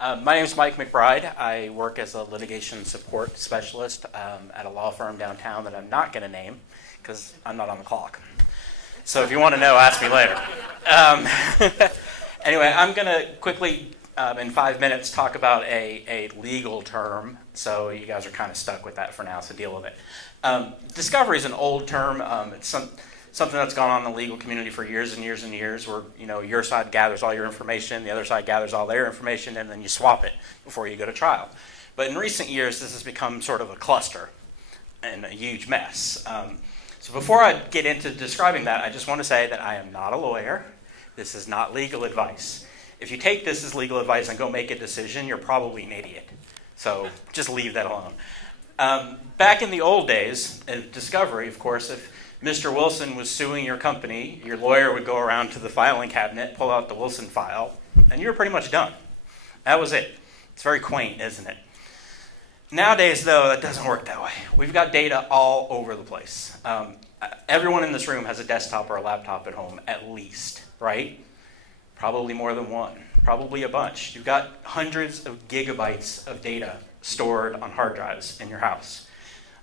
My name is Mike McBride. I work as a litigation support specialist at a law firm downtown that I'm not going to name because I'm not on the clock. So if you want to know, ask me later. Anyway, I'm going to quickly, in 5 minutes, talk about a legal term. So you guys are kind of stuck with that for now, so deal with it. Discovery is an old term. It's something that's gone on in the legal community for years and years and years, where your side gathers all your information, the other side gathers all their information, and then you swap it before you go to trial. But in recent years, this has become sort of a cluster and a huge mess. So before I get into describing that, I just want to say that I am not a lawyer. This is not legal advice. If you take this as legal advice and go make a decision, you're probably an idiot. So just leave that alone. Back in the old days, in discovery, of course, if Mr. Wilson was suing your company, your lawyer would go around to the filing cabinet, pull out the Wilson file, and you're pretty much done. That was it. It's very quaint, isn't it? Nowadays, though, that doesn't work that way. We've got data all over the place. Everyone in this room has a desktop or a laptop at home, at least, right? Probably more than one, probably a bunch. You've got hundreds of gigabytes of data stored on hard drives in your house.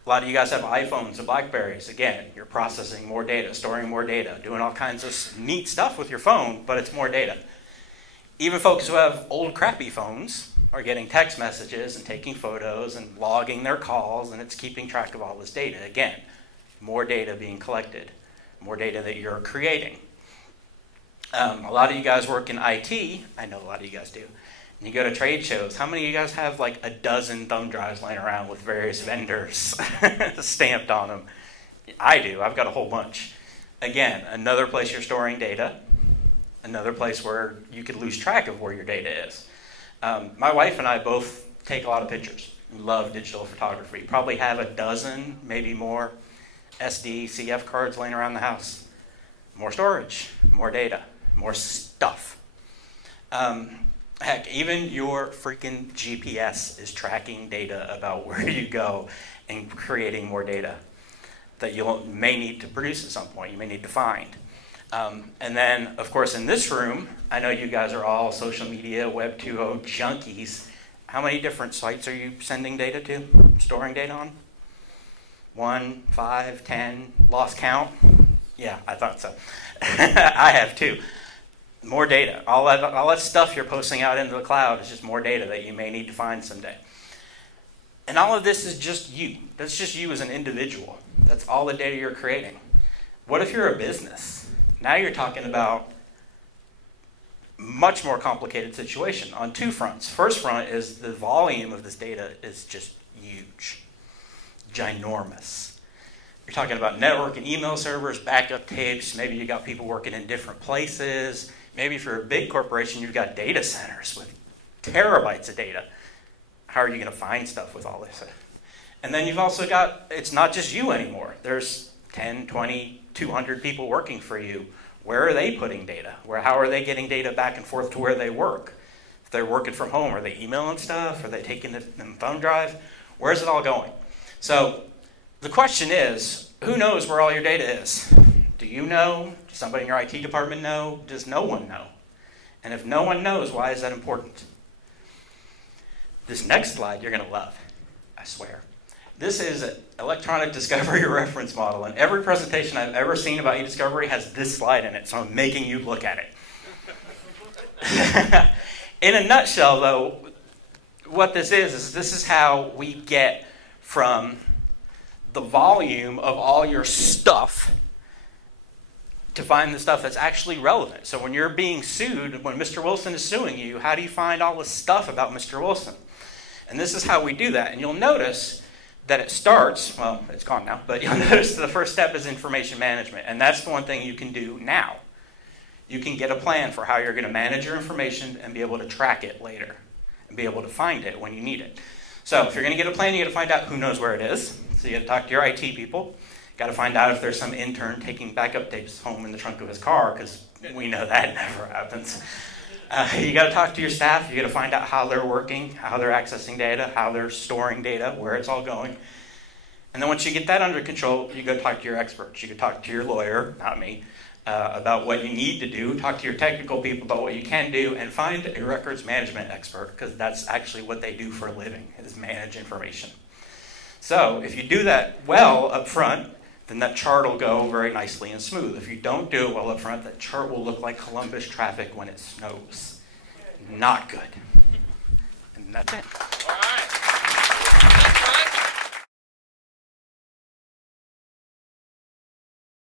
A lot of you guys have iPhones and Blackberries. Again, you're processing more data, storing more data, doing all kinds of neat stuff with your phone, but it's more data. Even folks who have old crappy phones are getting text messages and taking photos and logging their calls, and it's keeping track of all this data. Again, more data being collected, more data that you're creating. A lot of you guys work in IT. I know a lot of you guys do. And you go to trade shows. How many of you guys have like a dozen thumb drives laying around with various vendors stamped on them? I do. I've got a whole bunch. Again, another place you're storing data, another place where you could lose track of where your data is. My wife and I both take a lot of pictures. We love digital photography. Probably have a dozen, maybe more, SD, CF cards laying around the house. More storage, more data, more stuff. Heck, even your freaking GPS is tracking data about where you go and creating more data that you may need to produce at some point, you may need to find. And then, of course, in this room, I know you guys are all social media, Web 2.0 junkies. How many different sites are you sending data to, storing data on? 1, 5, 10, lost count? Yeah, I thought so. I have too. More data. All that stuff you're posting out into the cloud is just more data that you may need to find someday. And all of this is just you. That's just you as an individual. That's all the data you're creating. What if you're a business? Now you're talking about a much more complicated situation on two fronts. First front is the volume of this data is just huge, ginormous. You're talking about network and email servers, backup tapes. Maybe you got people working in different places. Maybe if you're a big corporation, you've got data centers with terabytes of data. How are you going to find stuff with all this? And then you've also got, it's not just you anymore. There's 10, 20, 200 people working for you. Where are they putting data? How are they getting data back and forth to where they work? If they're working from home, are they emailing stuff? Are they taking it in the phone drive? Where's it all going? So the question is, who knows where all your data is? Do you know? Does somebody in your IT department know? Does no one know? And if no one knows, why is that important? This next slide you're going to love, I swear. This is an electronic discovery reference model, and every presentation I've ever seen about e-discovery has this slide in it, so I'm making you look at it. In a nutshell, though, what this is this is how we get from the volume of all your stuff to find the stuff that's actually relevant. So when you're being sued, when Mr. Wilson is suing you, how do you find all this stuff about Mr. Wilson? And this is how we do that. And you'll notice that it starts, well, it's gone now, but you'll notice the first step is information management. And that's the one thing you can do now. You can get a plan for how you're going to manage your information and be able to track it later and be able to find it when you need it. So if you're going to get a plan, you got to find out who knows where it is. So you got to talk to your IT people. Got to find out if there's some intern taking backup tapes home in the trunk of his car, because we know that never happens. You got to talk to your staff. You got to find out how they're working, how they're accessing data, how they're storing data, where it's all going. And then once you get that under control, you go talk to your experts. You go talk to your lawyer, not me, about what you need to do, talk to your technical people about what you can do, and find a records management expert, because that's actually what they do for a living, is manage information. So if you do that well up front, then that chart will go very nicely and smooth. If you don't do it well up front, that chart will look like Columbus traffic when it snows. Not good. And that's it.